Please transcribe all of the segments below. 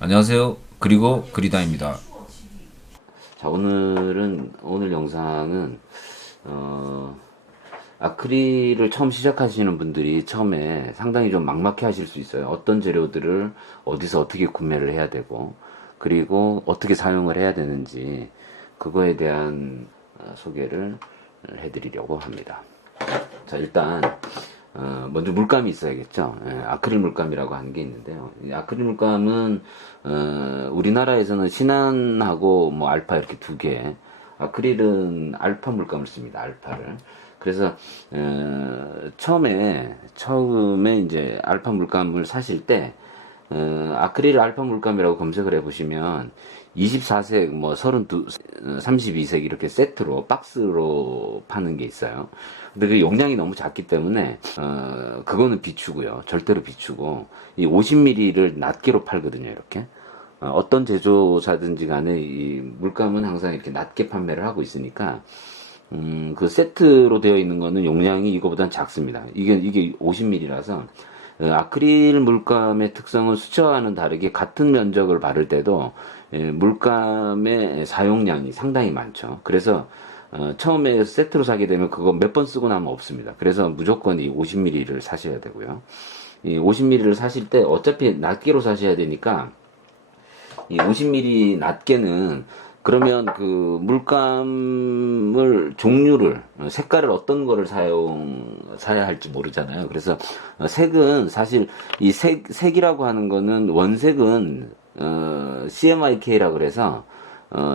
안녕하세요. 그리고 그리다입니다. 자, 오늘 영상은 아크릴을 처음 시작하시는 분들이 처음에 상당히 좀 막막해 하실 수 있어요. 어떤 재료들을 어디서 어떻게 구매를 해야 되고, 그리고 어떻게 사용을 해야 되는지, 그거에 대한 소개를 해드리려고 합니다. 자, 일단 먼저 물감이 있어야겠죠. 아크릴 물감이라고 하는 게 있는데요. 이 아크릴 물감은 우리나라에서는 신한하고 뭐 알파 이렇게 두 개, 아크릴은 알파 물감을 씁니다. 알파를. 그래서 처음에 이제 알파 물감을 사실 때 아크릴 알파 물감이라고 검색을 해보시면 24색, 뭐 32, 32색 이렇게 세트로 박스로 파는 게 있어요. 근데 그 용량이 너무 작기 때문에 그거는 비추고요. 절대로 비추고 이 50ml를 낱개로 팔거든요. 이렇게 어떤 제조사든지 간에 이 물감은 항상 이렇게 낱개 판매를 하고 있으니까 그 세트로 되어 있는 거는 용량이 이거보단 작습니다. 이게 50ml라서 아크릴 물감의 특성은 수채화와는 다르게 같은 면적을 바를 때도 물감의 사용량이 상당히 많죠. 그래서 처음에 세트로 사게 되면 그거 몇 번 쓰고 나면 없습니다. 그래서 무조건 이 50ml를 사셔야 되고요. 이 50ml를 사실 때 어차피 낱개로 사셔야 되니까 이 50ml 낱개는 그러면 그 물감을 종류를 색깔을 어떤 거를 사야 할지 모르잖아요. 그래서 색은 사실 이 색이라고 하는 거는 원색은 CMYK라 그래서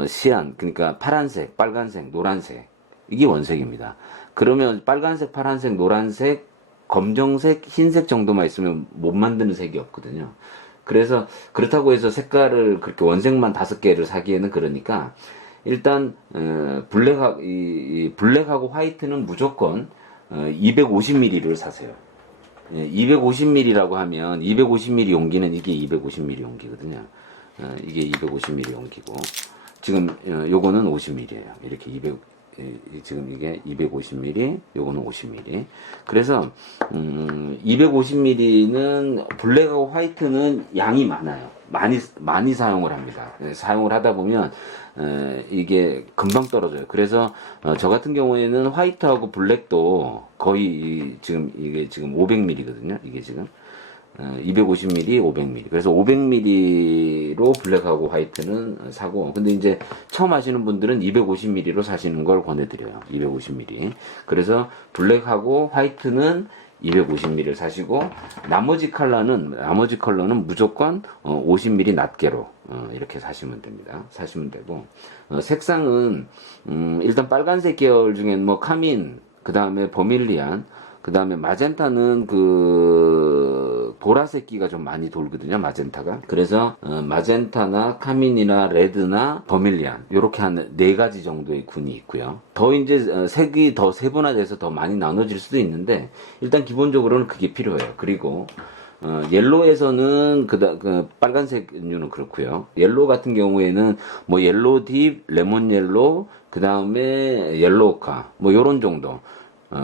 시안, 그러니까 파란색, 빨간색, 노란색, 이게 원색입니다. 그러면 빨간색, 파란색, 노란색, 검정색, 흰색 정도만 있으면 못 만드는 색이 없거든요. 그래서 그렇다고 해서 색깔을 그렇게 원색만 5개를 사기에는 그러니까 일단 블랙하고 화이트는 무조건 250ml를 사세요. 250ml라고 하면 250ml 용기는 이게 250ml 용기거든요. 이게 250ml 용기고 지금 요거는 50ml예요. 이렇게 200 지금 이게 250ml, 요거는 50ml. 그래서 250ml는 블랙하고 화이트는 양이 많아요. 많이 사용을 합니다. 사용을 하다 보면 이게 금방 떨어져요. 그래서 저 같은 경우에는 화이트하고 블랙도 거의 이게 지금 500ml거든요. 이게 지금 250ml, 500ml. 그래서 500ml로 블랙하고 화이트는 사고, 근데 이제 처음 하시는 분들은 250ml로 사시는 걸 권해드려요. 250ml. 그래서 블랙하고 화이트는 250ml를 사시고, 나머지 컬러는 무조건 50ml 낱개로 이렇게 사시면 됩니다. 사시면 되고, 색상은 일단 빨간색 계열 중엔 뭐 카민, 그 다음에 버밀리안, 그 다음에 마젠타는 그 보라색기가 좀 많이 돌거든요. 마젠타가. 그래서 마젠타나 카민이나 레드나 버밀리안 요렇게 한 4가지 정도의 군이 있고요. 더 이제 색이 더 세분화돼서 더 많이 나눠질 수도 있는데 일단 기본적으로는 그게 필요해요. 그리고 옐로에서는 그 빨간색류는 그렇고요. 옐로 같은 경우에는 뭐 옐로 딥, 레몬 옐로, 그 다음에 옐로 오카 뭐 요런 정도.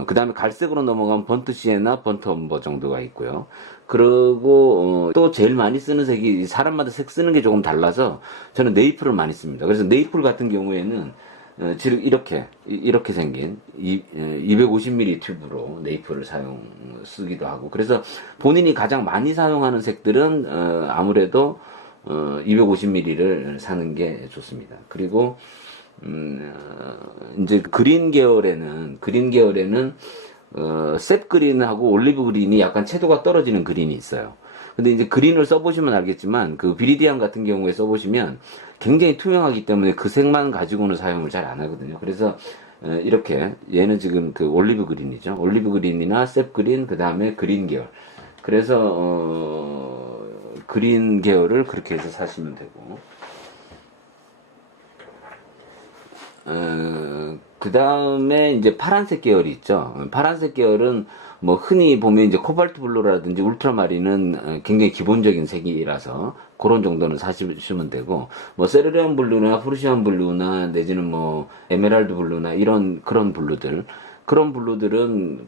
그 다음에 갈색으로 넘어가면 번트 시에나, 번트 엄버 정도가 있고요. 그리고 또 제일 많이 쓰는 색이 사람마다 색 쓰는 게 조금 달라서 저는 네이플을 많이 씁니다. 그래서 네이플 같은 경우에는 지금 이렇게 생긴 250ml 튜브로 네이플을 쓰기도 하고, 그래서 본인이 가장 많이 사용하는 색들은 아무래도 250ml를 사는 게 좋습니다. 그리고 이제 그린 계열에는 셋 그린하고 올리브 그린이 약간 채도가 떨어지는 그린이 있어요. 근데 이제 그린을 써보시면 알겠지만 그 비리디안 같은 경우에 써보시면 굉장히 투명하기 때문에 그 색만 가지고는 사용을 잘 안 하거든요. 그래서 이렇게 얘는 지금 그 올리브 그린이죠. 올리브 그린이나 셋 그린, 그 다음에 그린 계열. 그래서 그린 계열을 그렇게 해서 사시면 되고, 그 다음에 이제 파란색 계열이 있죠. 파란색 계열은 뭐 흔히 보면 이제 코발트 블루라든지 울트라마린은 굉장히 기본적인 색이라서 그런 정도는 사시면 되고, 뭐 세르리안 블루나 프루시안 블루나 내지는 뭐 에메랄드 블루나 이런 그런 블루들, 그런 블루들은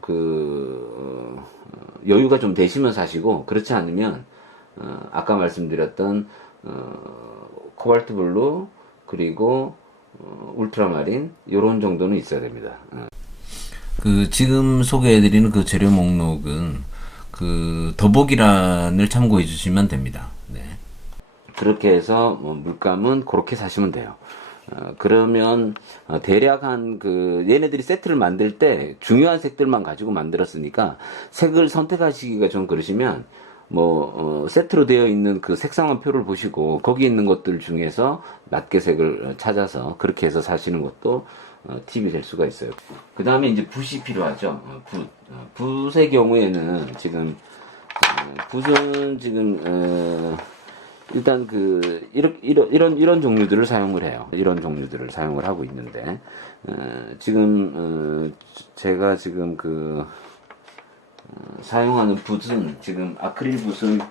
여유가 좀 되시면 사시고, 그렇지 않으면 아까 말씀드렸던 코발트 블루 그리고 울트라마린 요런 정도는 있어야 됩니다. 그 지금 소개해드리는 그 재료 목록은 그 더보기란을 참고해 주시면 됩니다. 네. 그렇게 해서 물감은 그렇게 사시면 돼요. 그러면 대략 얘네들이 세트를 만들 때 중요한 색들만 가지고 만들었으니까 색을 선택하시기가 좀 그러시면 세트로 되어 있는 그 색상한 표를 보시고 거기 있는 것들 중에서 낱개 색을 찾아서 그렇게 해서 사시는 것도 팁이 될 수가 있어요. 그 다음에 이제 붓이 필요하죠. 붓의 경우에는 지금 붓은 지금 일단 이런 종류들을 사용을 해요. 이런 종류들을 사용을 하고 있는데 지금 제가 지금 사용하는 붓은 지금 아크릴 붓은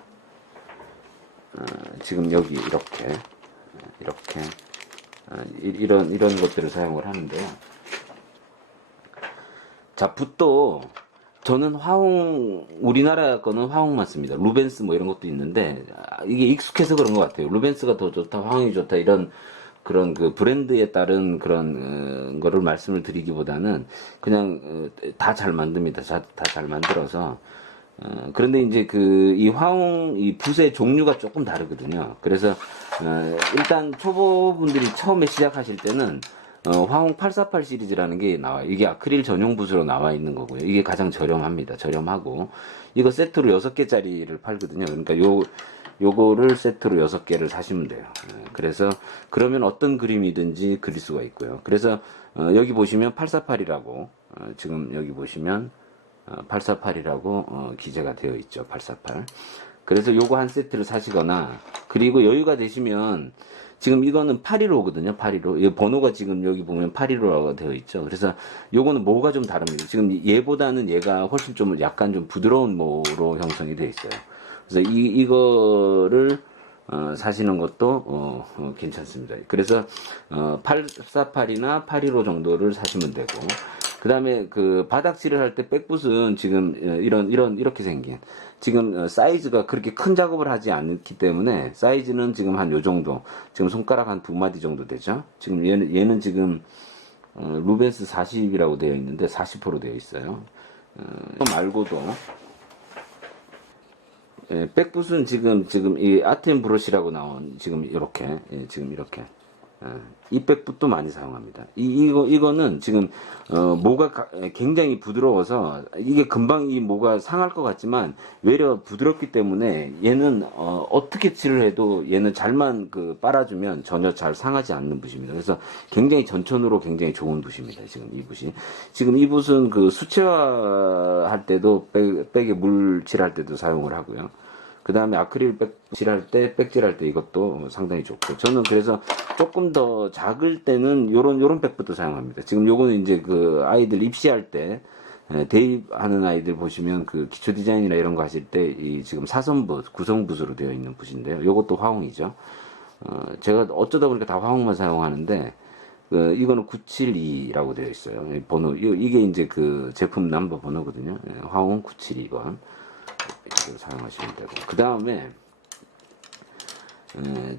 지금 여기 이렇게 이런 것들을 사용을 하는데요. 자, 붓도 저는 우리나라 거는 화홍만 씁니다. 루벤스 뭐 이런 것도 있는데 이게 익숙해서 그런 것 같아요. 루벤스가 더 좋다, 화홍이 좋다 이런 그런 브랜드에 따른 그런 거를 말씀을 드리기보다는 그냥 다 잘 만듭니다. 다 잘 만들어서 그런데 이제 이 화홍 이 붓의 종류가 조금 다르거든요. 그래서 일단 초보분들이 처음에 시작하실 때는 화홍 848 시리즈라는 게 나와요. 이게 아크릴 전용 붓으로 나와 있는 거고요. 이게 가장 저렴합니다. 저렴하고 이거 세트로 6개짜리를 팔거든요. 그러니까 요거를 세트로 6개를 사시면 돼요. 그래서 그러면 어떤 그림이든지 그릴 수가 있고요. 그래서 여기 보시면 848이라고 지금 여기 보시면 848이라고 기재가 되어 있죠. 848. 그래서 요거 한 세트를 사시거나 그리고 여유가 되시면 지금 이거는 815거든요. 815. 이 번호가 지금 여기 보면 815라고 되어 있죠. 그래서 요거는 모가 좀 다릅니다. 지금 얘보다는 얘가 훨씬 좀 약간 좀 부드러운 모로 형성이 되어 있어요. 그래서 이거를 사시는 것도 괜찮습니다. 그래서 848이나 815 정도를 사시면 되고 그 다음에 바닥칠을 할 때 백붓은 지금 이렇게 생긴 지금 사이즈가 그렇게 큰 작업을 하지 않기 때문에 사이즈는 지금 한 요 정도 지금 손가락 한 2마디 정도 되죠. 지금 얘는 지금 루벤스 40이라고 되어 있는데 40% 되어 있어요. 말고도 백붓은 지금 이 아트앤 브러쉬라고 나온 지금 이렇게 지금 이렇게 이 백붓도 많이 사용합니다. 이거는 지금 모가 굉장히 부드러워서 이게 금방 이 모가 상할 것 같지만 외려 부드럽기 때문에 얘는 어떻게 칠을 해도 얘는 잘만 빨아주면 전혀 잘 상하지 않는 붓입니다. 그래서 굉장히 전천후로 굉장히 좋은 붓입니다. 지금 이 붓은 수채화 할 때도 백에 물 칠할 때도 사용을 하고요. 그 다음에 아크릴 백칠할 때, 백칠할 때 이것도 상당히 좋고. 저는 그래서 조금 더 작을 때는 요런 백부터 사용합니다. 지금 요거는 이제 아이들 입시할 때, 대입하는 아이들 보시면 기초 디자인이나 이런 거 하실 때, 지금 사선붓, 구성붓으로 되어 있는 붓인데요. 요것도 화홍이죠. 제가 어쩌다 보니까 다 화홍만 사용하는데, 이거는 972라고 되어 있어요. 번호, 이게 이제 제품 넘버 번호거든요. 화홍 972번. 사용하시면 되고 그 다음에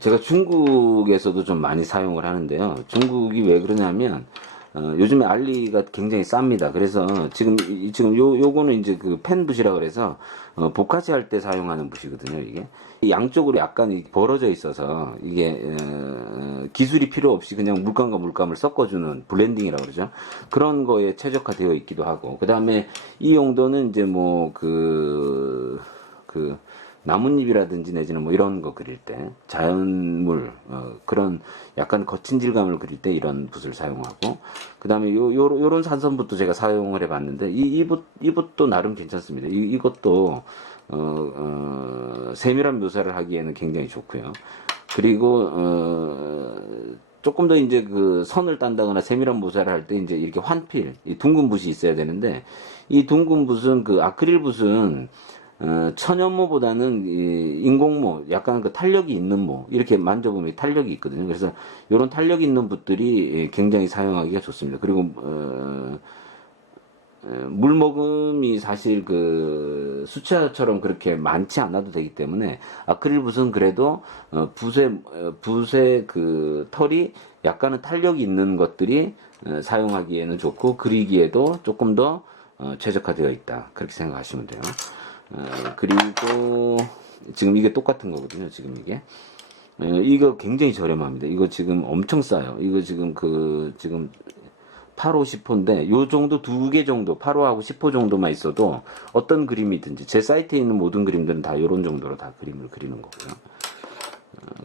제가 중국에서도 좀 많이 사용을 하는데요. 중국이 왜 그러냐면 요즘에 알리가 굉장히 쌉니다. 그래서 지금 요거는 이제 펜붓이라 그래서 보카시 할 때 사용하는 붓이거든요. 이게 양쪽으로 약간 벌어져 있어서 이게 기술이 필요 없이 그냥 물감과 물감을 섞어주는 블렌딩이라고 그러죠. 그런 거에 최적화되어 있기도 하고 그 다음에 이 용도는 이제 나뭇잎이라든지 내지는 이런 거 그릴 때 자연물 그런 약간 거친 질감을 그릴 때 이런 붓을 사용하고 그 다음에 요런 산선붓도 제가 사용을 해봤는데 이 붓도 나름 괜찮습니다. 이것도 세밀한 묘사를 하기에는 굉장히 좋고요. 그리고 조금 더 이제 그 선을 딴다거나 세밀한 모사를 할 때 이제 이렇게 환필, 이 둥근 붓이 있어야 되는데, 이 둥근 붓은 그 아크릴 붓은 천연모보다는 이 인공모, 약간 그 탄력이 있는 모, 이렇게 만져보면 탄력이 있거든요. 그래서 이런 탄력이 있는 붓들이 굉장히 사용하기가 좋습니다. 그리고 물먹음이 사실 그 수채화처럼 그렇게 많지 않아도 되기 때문에 아크릴 붓은 그래도 붓의 그 털이 약간은 탄력이 있는 것들이 사용하기에는 좋고 그리기에도 조금 더 최적화되어 있다. 그렇게 생각하시면 돼요. 그리고 지금 이게 똑같은 거거든요. 지금 이게 이거 굉장히 저렴합니다. 이거 지금 엄청 싸요. 이거 지금 지금 8호, 10호인데 요 정도 두 개 정도 8호하고 10호 정도만 있어도 어떤 그림이든지 제 사이트에 있는 모든 그림들은 다 요런 정도로 다 그림을 그리는 거고요.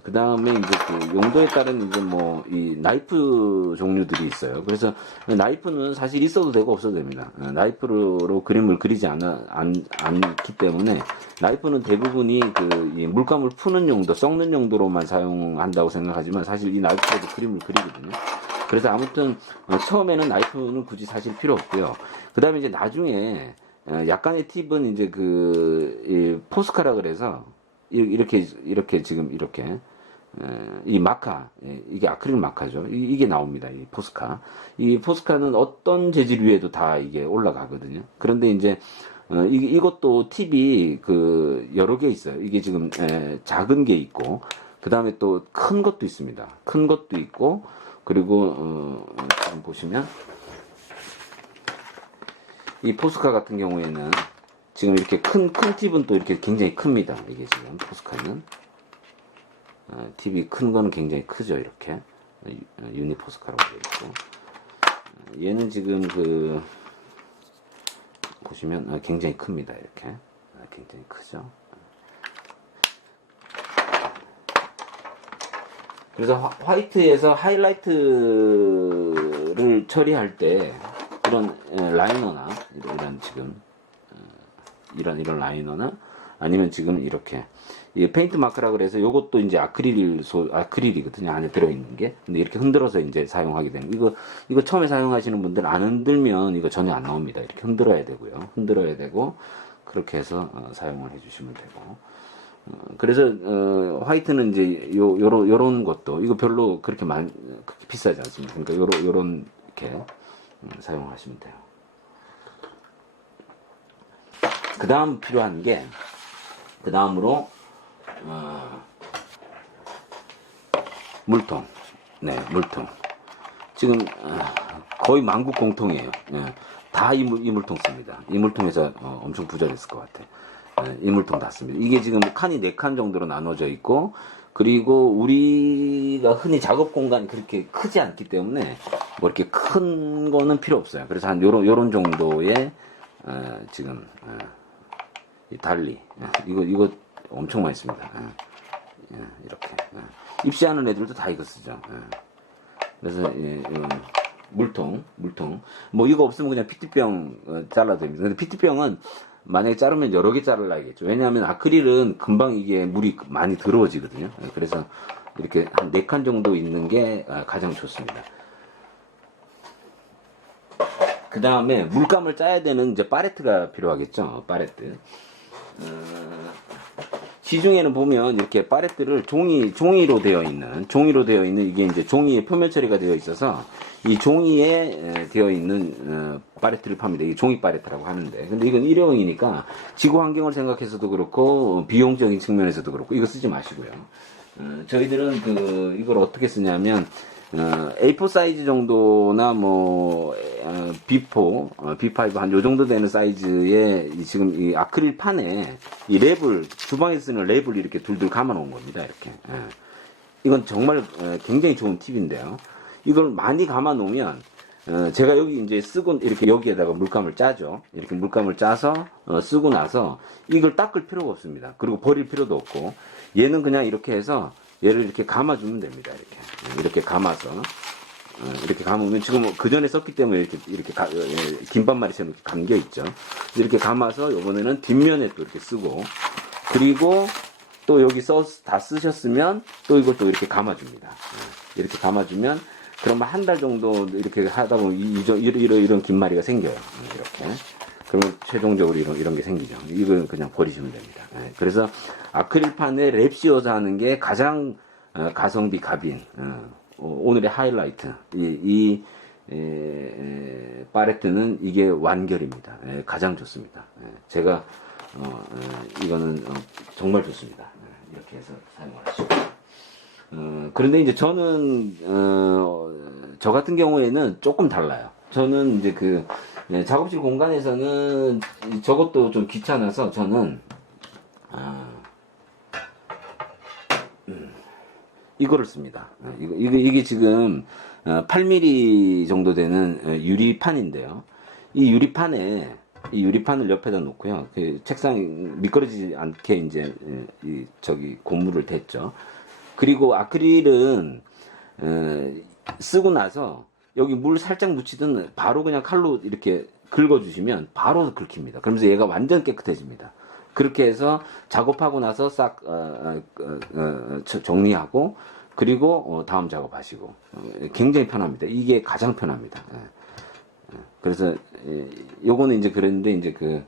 그 다음에 이제 그 용도에 따른 이제 뭐 이 나이프 종류들이 있어요. 그래서 나이프는 사실 있어도 되고 없어도 됩니다. 나이프로 그림을 그리지 않기 때문에 나이프는 대부분이 이 물감을 푸는 용도, 썩는 용도로만 사용한다고 생각하지만 사실 이 나이프로도 그림을 그리거든요. 그래서 아무튼 처음에는 나이프는 굳이 사실 필요 없고요. 그 다음에 이제 나중에 약간의 팁은 이제 이 포스카라 그래서 이렇게 지금 이렇게 이 마카, 이게 아크릴 마카죠. 이게 나옵니다. 이 포스카. 이 포스카는 어떤 재질 위에도 다 이게 올라가거든요. 그런데 이제 이것도 팁이 여러 개 있어요. 이게 지금 작은 게 있고 그 다음에 또 큰 것도 있습니다. 큰 것도 있고 그리고 지금 보시면 이 포스카 같은 경우에는 지금 이렇게 큰 팁은 또 이렇게 굉장히 큽니다. 이게 지금 포스카는 팁이 큰 거는 굉장히 크죠. 이렇게 유니 포스카라고 되어 있고 얘는 지금 보시면 굉장히 큽니다. 이렇게 굉장히 크죠. 그래서 화이트에서 하이라이트를 처리할 때 이런 라이너나 이런 지금 이런 라이너나 아니면 지금 이렇게 이 페인트 마크라 그래서 요것도 이제 아크릴이거든요. 안에 들어있는 게. 근데 이렇게 흔들어서 이제 사용하게 되는 이거 처음에 사용하시는 분들 안 흔들면 이거 전혀 안 나옵니다. 이렇게 흔들어야 되고요. 흔들어야 되고 그렇게 해서 사용을 해주시면 되고. 그래서 화이트는 이제 요런 것도 이거 별로 그렇게 비싸지 않습니다. 그러니까 요런 이렇게 사용하시면 돼요. 그 다음 필요한 게 그 다음으로 물통. 네, 물통. 지금 거의 만국 공통이에요. 다 이 물통 씁니다. 이 물통에서 엄청 부자됐을 것 같아. 이 물통 다 씁니다. 이게 지금 칸이 4칸 정도로 나눠져 있고 그리고 우리가 흔히 작업 공간이 그렇게 크지 않기 때문에 뭐 이렇게 큰 거는 필요 없어요. 그래서 한 요런 정도의 지금 이 달리 이거 엄청 많이 씁니다. 이렇게 입시하는 애들도 다 이거 쓰죠. 그래서 이런 물통 뭐 이거 없으면 그냥 피트병 잘라도 됩니다. 근데 피트병은 만약에 자르면 여러 개 잘라야겠죠. 왜냐하면 아크릴은 금방 이게 물이 많이 더러워지거든요. 그래서 이렇게 한 4칸 정도 있는 게 가장 좋습니다. 그 다음에 물감을 짜야 되는 이제 팔레트가 필요하겠죠. 팔레트. 시중에는 보면 이렇게 팔레트를 종이로 되어 있는 이게 이제 종이에 표면 처리가 되어 있어서 이 종이에 되어 있는 팔레트를 팝니다. 이게 종이 팔레트라고 하는데 근데 이건 일회용이니까 지구 환경을 생각해서도 그렇고 비용적인 측면에서도 그렇고 이거 쓰지 마시고요. 저희들은 이걸 어떻게 쓰냐면 A4 사이즈 정도나 뭐 B4, B5 한 요 정도 되는 사이즈의 지금 이 아크릴 판에 이 랩을 주방에서 쓰는 랩을 이렇게 둘둘 감아 놓은 겁니다. 이렇게. 이건 정말 굉장히 좋은 팁인데요. 이걸 많이 감아 놓으면 제가 여기 이제 쓰고 이렇게 여기에다가 물감을 짜죠. 이렇게 물감을 짜서 쓰고 나서 이걸 닦을 필요가 없습니다. 그리고 버릴 필요도 없고 얘는 그냥 이렇게 해서 얘를 이렇게 감아주면 됩니다. 이렇게 감아서 이렇게 감으면 지금 그 전에 썼기 때문에 이렇게 김밥말이처럼 이렇게 감겨 있죠. 이렇게 감아서 이번에는 뒷면에 또 이렇게 쓰고 그리고 또 여기 다 쓰셨으면 또 이것도 이렇게 감아줍니다. 이렇게 감아주면 그러면 한 달 정도 이렇게 하다 보면 이런 긴마리가 생겨요. 이렇게. 그러면 최종적으로 이런 게 생기죠. 이건 그냥 버리시면 됩니다. 그래서 아크릴판에 랩 씌워서 하는 게 가장 가성비 갑인 오늘의 하이라이트. 이 파레트는 이게 완결입니다. 가장 좋습니다. 제가 이거는 정말 좋습니다. 이렇게 해서 사용을 하시고. 그런데 이제 저는 저 같은 경우에는 조금 달라요. 저는 이제 작업실 공간에서는 저것도 좀 귀찮아서 저는 이거를 씁니다. 이게 지금 8mm 정도 되는 유리판인데요. 이 유리판을 옆에다 놓고요. 그 책상 미끄러지지 않게 이제 고무를 댔죠. 그리고 아크릴은 쓰고 나서 여기 물 살짝 묻히든 바로 그냥 칼로 이렇게 긁어주시면 바로 긁힙니다. 그러면서 얘가 완전 깨끗해집니다. 그렇게 해서 작업하고 나서 싹 정리하고 그리고 다음 작업하시고 굉장히 편합니다. 이게 가장 편합니다. 그래서 요거는 이제 그랬는데 이제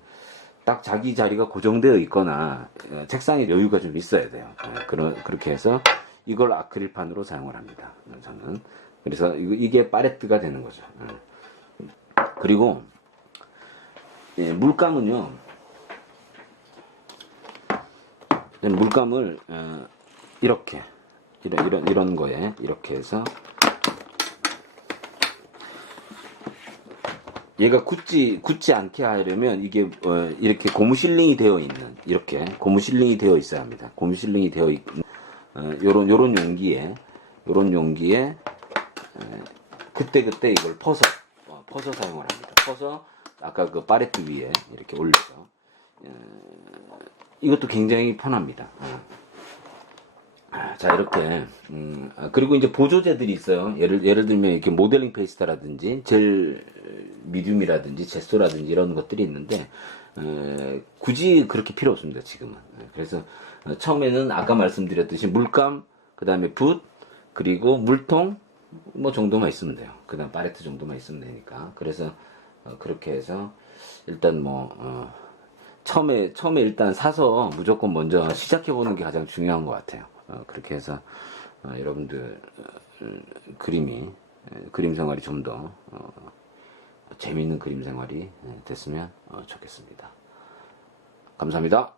딱 자기 자리가 고정되어 있거나 책상에 여유가 좀 있어야 돼요. 그렇게 해서 이걸 아크릴판으로 사용을 합니다. 저는 그래서 이게 파레트가 되는 거죠. 그리고 물감은요. 물감을 이렇게 이런 거에 이렇게 해서 얘가 굳지 않게 하려면 이게 이렇게 고무 실링이 되어 있는 이렇게 고무 실링이 되어 있어야 합니다. 고무 실링이 되어 있는 요런 용기에 그때 이걸 퍼서 사용을 합니다. 퍼서 아까 그 파레트 위에 이렇게 올려서 이것도 굉장히 편합니다. 자, 이렇게 그리고 이제 보조제들이 있어요. 예를 들면 이렇게 모델링 페이스트라든지 젤 미디움이라든지 제소라든지 이런 것들이 있는데 굳이 그렇게 필요 없습니다. 지금은. 그래서 처음에는 아까 말씀드렸듯이 물감, 그 다음에 붓, 그리고 물통 뭐 정도만 있으면 돼요. 그 다음 파레트 정도만 있으면 되니까. 그래서 그렇게 해서 일단 처음에 일단 사서 무조건 먼저 시작해보는 게 가장 중요한 것 같아요. 그렇게 해서 여러분들 그림 생활이 좀 더 재미있는 그림 생활이 됐으면 좋겠습니다. 감사합니다.